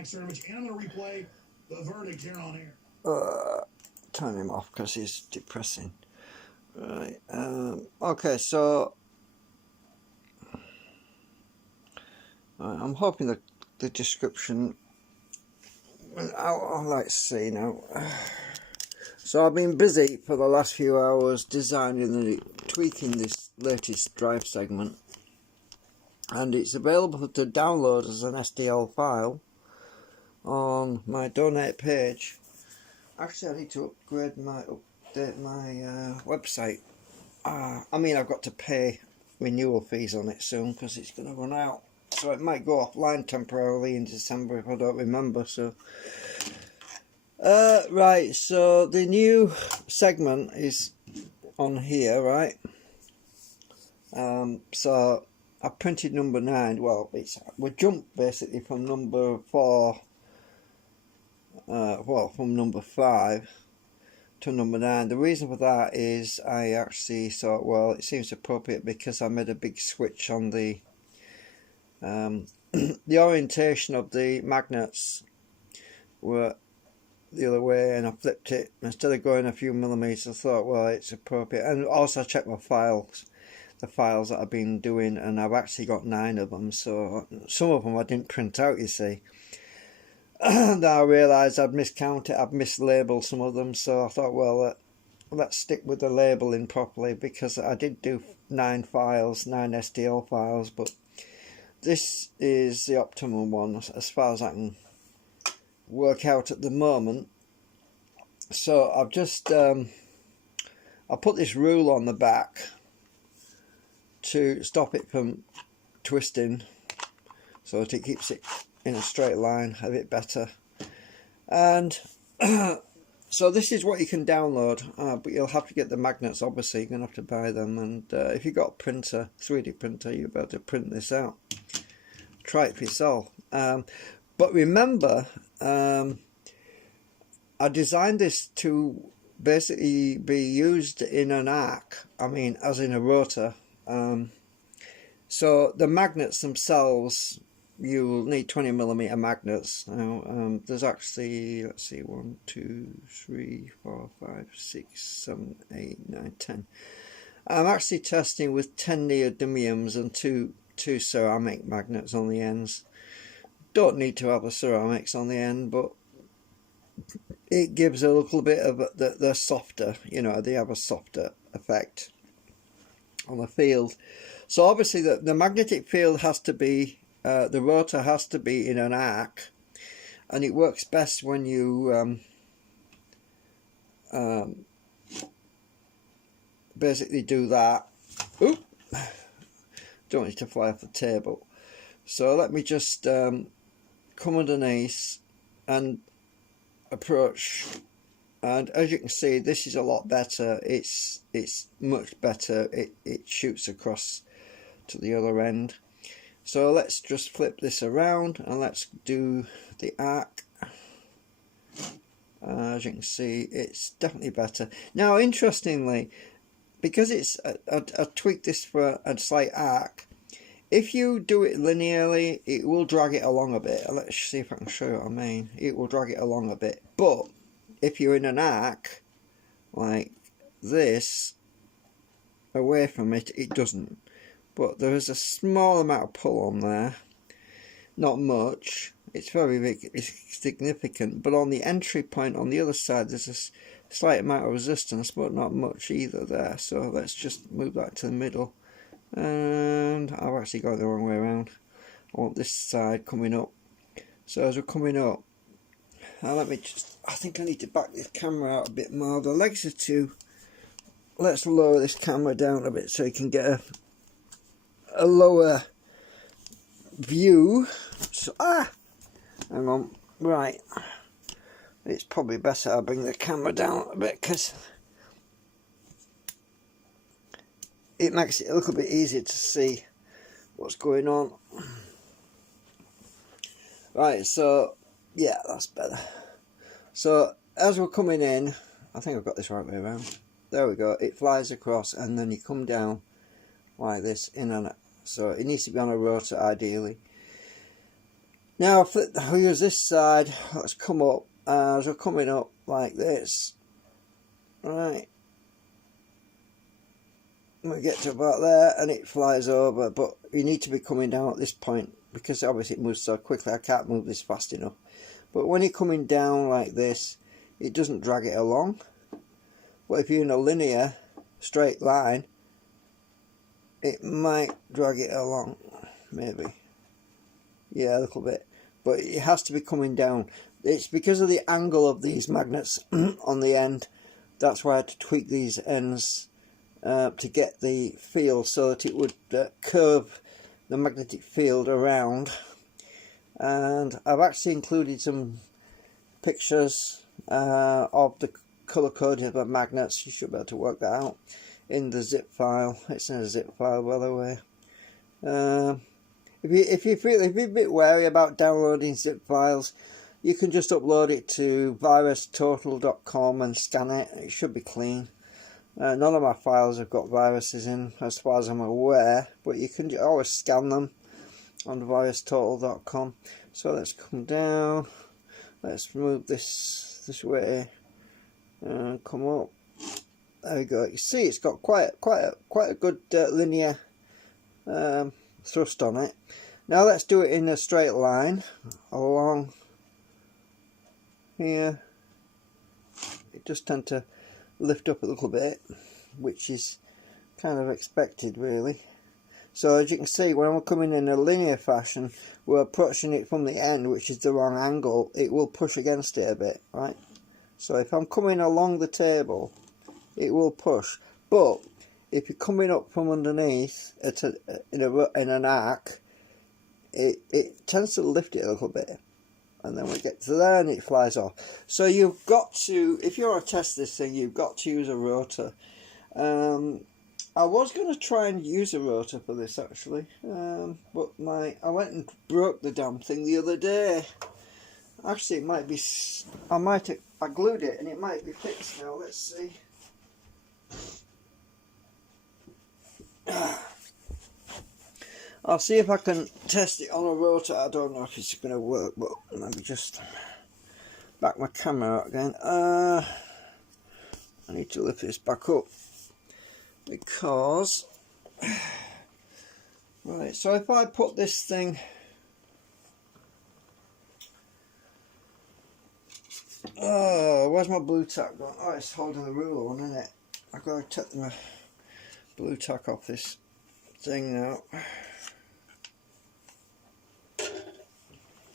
Mike Cernovich, and I'm going to replay the verdict here on air. Turn him off because he's depressing. Right. Okay, so I'm hoping that the description. Let's see now. So I've been busy for the last few hours designing and tweaking this latest drive segment, and it's available to download as an STL file on my donate page. Actually, I need to update my website. I mean, I've got to pay renewal fees on it soon because it's going to run out, so it might go offline temporarily in December if I don't remember. So right, so the new segment is on here, right? So I printed number 9. Well, we jumped basically from number 4, from number 5 to number 9. The reason for that is I actually thought, well, it seems appropriate because I made a big switch on the the orientation of the magnets were the other way, and I flipped it. Instead of going a few millimeters, I thought, well, it's appropriate. And also I checked my files, the files that I've been doing, and I've actually got 9 of them. So some of them I didn't print out, you see. And I realised I'd miscounted, I'd mislabeled some of them, so I thought, well, let's stick with the labelling properly, because I did do 9 files, 9 STL files, but this is the optimum one as far as I can work out at the moment. So I've just I put this rule on the back to stop it from twisting, so that it keeps it in a straight line a bit better. And so this is what you can download, but you'll have to get the magnets. Obviously you're going to have to buy them, and if you've got a printer, 3D printer, you'll be able to print this out. Try it for yourself. But remember, I designed this to basically be used in an arc, I mean as in a rotor. So the magnets themselves, you'll need 20mm magnets. Now, there's actually, let's see, 1, 2, 3, 4, 5, 6, 7, 8, 9, 10. I'm actually testing with 10 neodymiums and two ceramic magnets on the ends. Don't need to have the ceramics on the end, but it gives a little bit of the softer, you know, they have a softer effect on the field. So obviously the magnetic field has to be, the rotor has to be in an arc, and it works best when you basically do that. Oop! Don't need to fly off the table. So let me just come underneath and approach, and as you can see, this is a lot better. It's much better. It shoots across to the other end. So let's just flip this around and let's do the arc. As you can see, it's definitely better. Now, interestingly, because it's I tweaked this for a slight arc, if you do it linearly, it will drag it along a bit. Let's see if I can show you what I mean. It will drag it along a bit. But if you're in an arc like this, away from it, it doesn't. But there is a small amount of pull on there. Not much. It's very big. It's significant. But on the entry point on the other side, there's a slight amount of resistance, but not much either there. So let's just move that to the middle. And I've actually got it the wrong way around. I want this side coming up. So as we're coming up, let me just, I think I need to back this camera out a bit more. The legs are too, let's lower this camera down a bit so you can get a lower view. So, hang on, right, it's probably better I bring the camera down a bit because it makes it a little bit easier to see what's going on. Right, so yeah, that's better. So as we're coming in, I think I've got this right way around. There we go. It flies across, and then you come down like this, in and out. So it needs to be on a rotor ideally. Now I'll use this side. Let's come up as we're coming up like this. Right. We get to about there and it flies over, but you need to be coming down at this point because obviously it moves so quickly. I can't move this fast enough. But when you're coming down like this, it doesn't drag it along. But if you're in a linear straight line, it might drag it along, maybe. Yeah, a little bit. But it has to be coming down. It's because of the angle of these magnets on the end. That's why I had to tweak these ends to get the field so that it would curve the magnetic field around. And I've actually included some pictures of the colour coding of the magnets. You should be able to work that out in the zip file. It's in a zip file, by the way. If you're a bit wary about downloading zip files, you can just upload it to virustotal.com and scan it. It should be clean. None of my files have got viruses in, as far as I'm aware, but you can always scan them on virustotal.com. So let's come down. Let's move this way and come up. There we go. You see, it's got quite a good linear thrust on it. Now let's do it in a straight line along here. It does tend to lift up a little bit, which is kind of expected, really. So as you can see, when we're coming in a linear fashion, we're approaching it from the end, which is the wrong angle. It will push against it a bit, right? So if I'm coming along the table, it will push. But if you're coming up from underneath in an arc, it tends to lift it a little bit. And then we get to there and it flies off. So you've got to, if you want to test this thing, you've got to use a rotor. I was going to try and use a rotor for this actually, but I went and broke the damn thing the other day. Actually, it might be, I glued it and it might be fixed now. Let's see. I'll see if I can test it on a rotor. I don't know if it's going to work, but let me just back my camera out again. I need to lift this back up because right, so if I put this thing where's my blue tack gone? Oh, it's holding the ruler on, isn't it? I've got to take my blue tack off this thing now.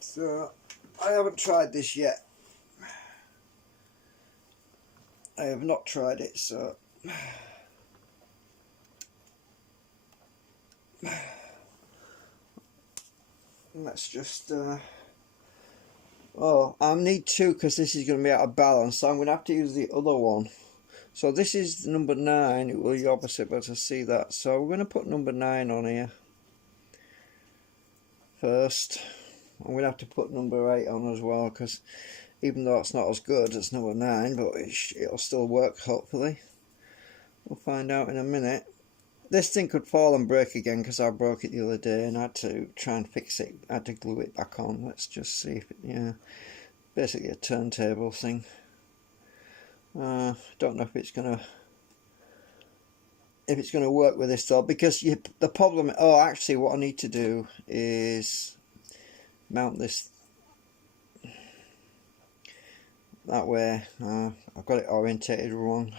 So I haven't tried this yet. I have not tried it, so let's just I need two because this is going to be out of balance, so I'm going to have to use the other one. So this is number 9. Well, you're obviously able to see that, so we're going to put number 9 on here first. I'm going to have to put number 8 on as well, because even though it's not as good as number 9, but it'll still work, hopefully. We'll find out in a minute. This thing could fall and break again, because I broke it the other day and I had to try and fix it. I had to glue it back on. Let's just see if it, yeah, basically a turntable thing. Don't know if it's gonna work with this though, because the problem. Oh, actually, what I need to do is mount this that way. I've got it orientated wrong.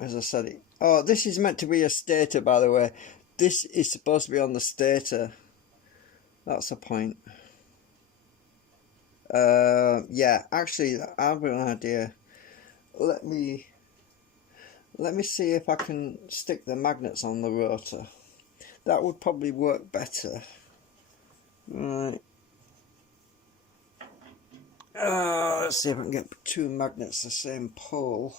As I said, this is meant to be a stator, by the way. This is supposed to be on the stator. That's the point. Yeah, actually, I have an idea. Let me see if I can stick the magnets on the rotor. That would probably work better. Right. Let's see if I can get 2 magnets the same pole.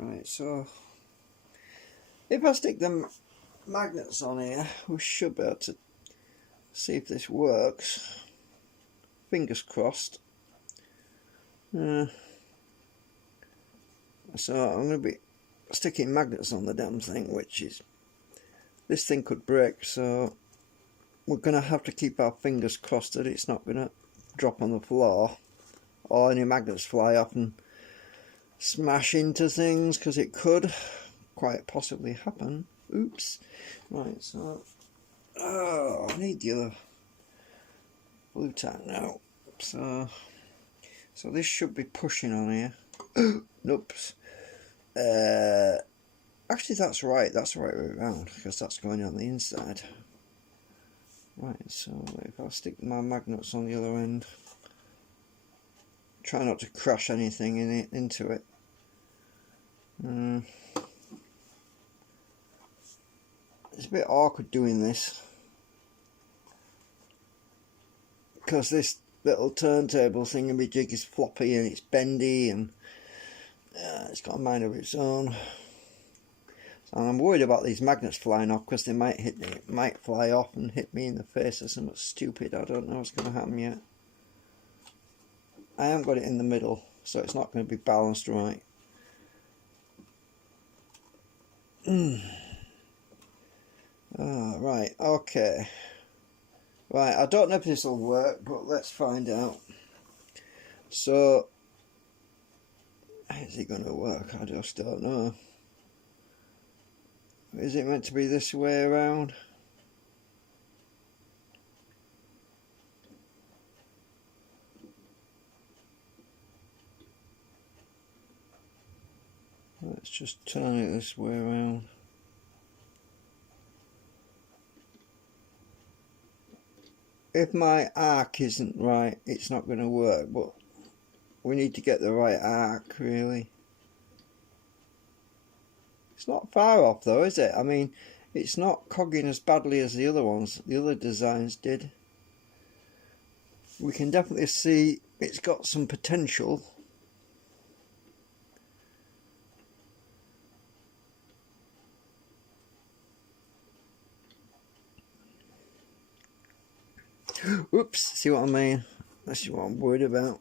Right, so if I stick them magnets on here, we should be able to see if this works. Fingers crossed. So I'm going to be sticking magnets on the damn thing, which is, this thing could break, so we're going to have to keep our fingers crossed that it's not going to drop on the floor or any magnets fly off and smash into things, because it could quite possibly happen. Oops. Right, so I need the other blue tack now. So this should be pushing on here. Nope. Actually, that's right. That's the right way around, because that's going on the inside. Right, so if I stick my magnets on the other end, try not to crash anything into it. It's a bit awkward doing this, because this little turntable thingamajig is floppy and it's bendy and it's got a mind of its own. And I'm worried about these magnets flying off, because they might hit me, might fly off and hit me in the face or something stupid. I don't know what's going to happen yet. I haven't got it in the middle, so it's not going to be balanced right. Right, okay. Right, I don't know if this will work, but let's find out. So, is it going to work? I just don't know. Is it meant to be this way around? Let's just turn it this way around. If my arc isn't right, it's not going to work, but we need to get the right arc, really. It's not far off though, is it? I mean, it's not cogging as badly as the other ones, the other designs did. We can definitely see it's got some potential. Oops, see what I mean? That's what I'm worried about.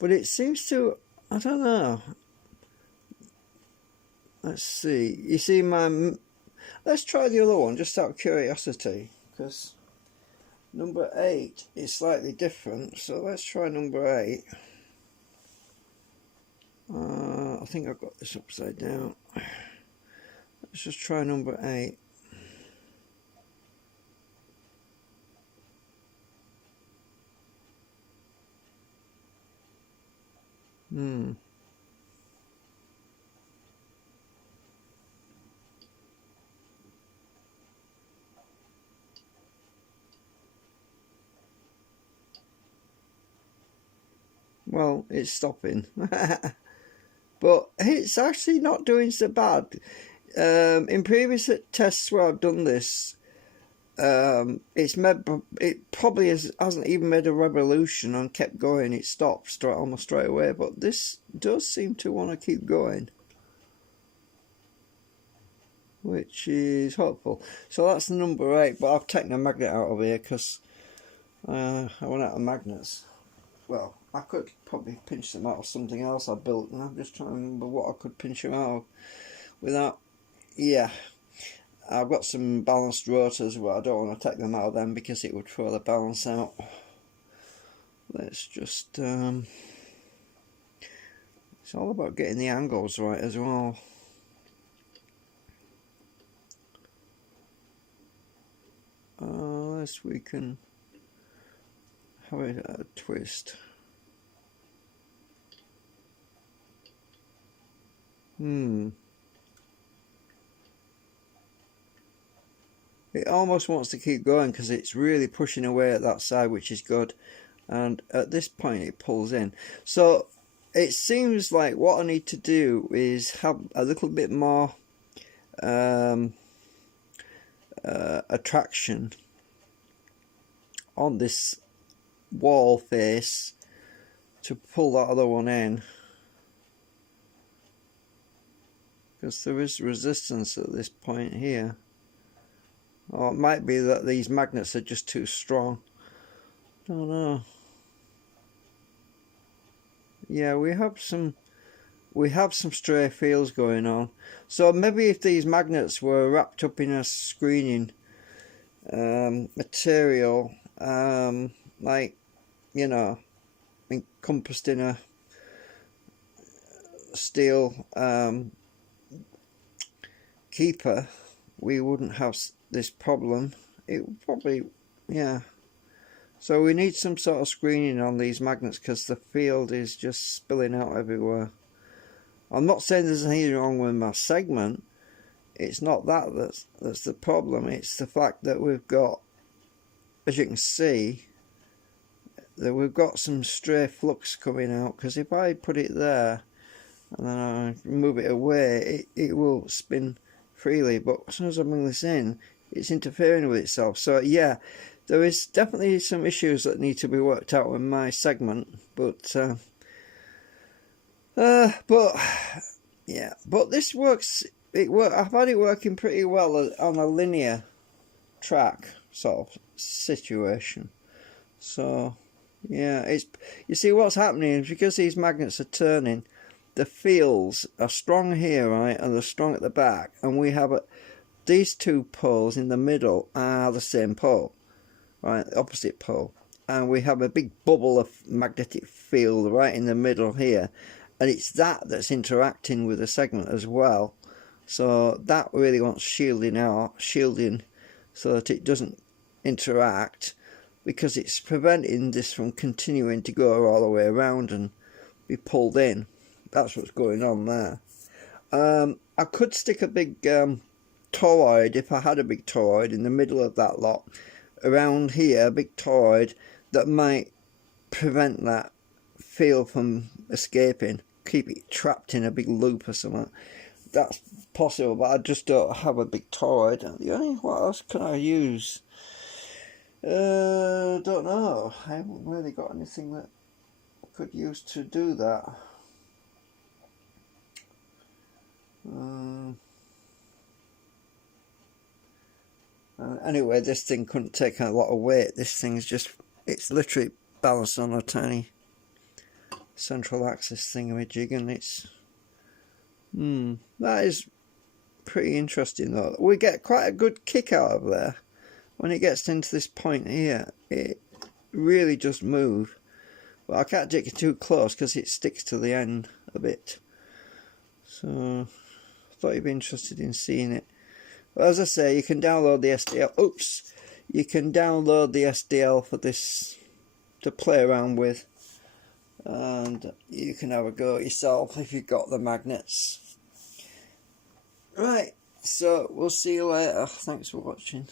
But it seems to, I don't know. Let's see. You see my... Let's try the other one, just out of curiosity. Because number 8 is slightly different. So let's try number 8. I think I've got this upside down. Let's just try number 8. Well, it's stopping. But it's actually not doing so bad. In previous tests where I've done this, it probably hasn't even made a revolution and kept going. It stopped almost straight away, but this does seem to want to keep going, which is hopeful. So that's number 8, but I've taken a magnet out of here because I went out of magnets. Well, I could probably pinch them out of something else I built, and I'm just trying to remember what I could pinch them out of without. Yeah, I've got some balanced rotors, but I don't want to take them out of them because it would throw the balance out. Let's just it's all about getting the angles right as well. Unless we can have it at a twist. It almost wants to keep going because it's really pushing away at that side, which is good. And at this point it pulls in. So it seems like what I need to do is have a little bit more attraction on this wall face to pull that other one in, because there is resistance at this point here. Or it might be that these magnets are just too strong. Don't know. Yeah, we have some we have some stray fields going on. So maybe if these magnets were wrapped up in a screening material, like, you know, encompassed in a steel keeper, we wouldn't have this problem. It would probably, yeah. So we need some sort of screening on these magnets because the field is just spilling out everywhere. I'm not saying there's anything wrong with my segment. It's not that's the problem. It's the fact that we've got, as you can see, that we've got some stray flux coming out. Because if I put it there and then I move it away, it will spin freely. But as soon as I bring this in, it's interfering with itself. So yeah, there is definitely some issues that need to be worked out with my segment. But yeah, but this works. I've had it working pretty well on a linear track sort of situation. So yeah, you see what's happening is because these magnets are turning, the fields are strong here, right, and they're strong at the back, and we have these two poles in the middle are the same pole, right, the opposite pole, and we have a big bubble of magnetic field right in the middle here, and it's that's interacting with the segment as well. So that really wants shielding so that it doesn't interact, because it's preventing this from continuing to go all the way around and be pulled in. That's what's going on there. I could stick a big toroid, if I had a big toroid in the middle of that lot, around here, a big toroid that might prevent that field from escaping, keep it trapped in a big loop or something. That's possible, but I just don't have a big toroid. What else can I use? Don't know. I haven't really got anything that I could use to do that. Anyway, this thing couldn't take a lot of weight. This thing's it's literally balanced on a tiny central axis thingamajig, and it's that is pretty interesting though. We get quite a good kick out of there when it gets into this point here. It really does move, but I can't take it too close because it sticks to the end a bit. So I thought you'd be interested in seeing it. But as I say, you can download the SDL. You can download the SDL for this to play around with, and you can have a go yourself if you've got the magnets. Right, so we'll see you later. Thanks for watching.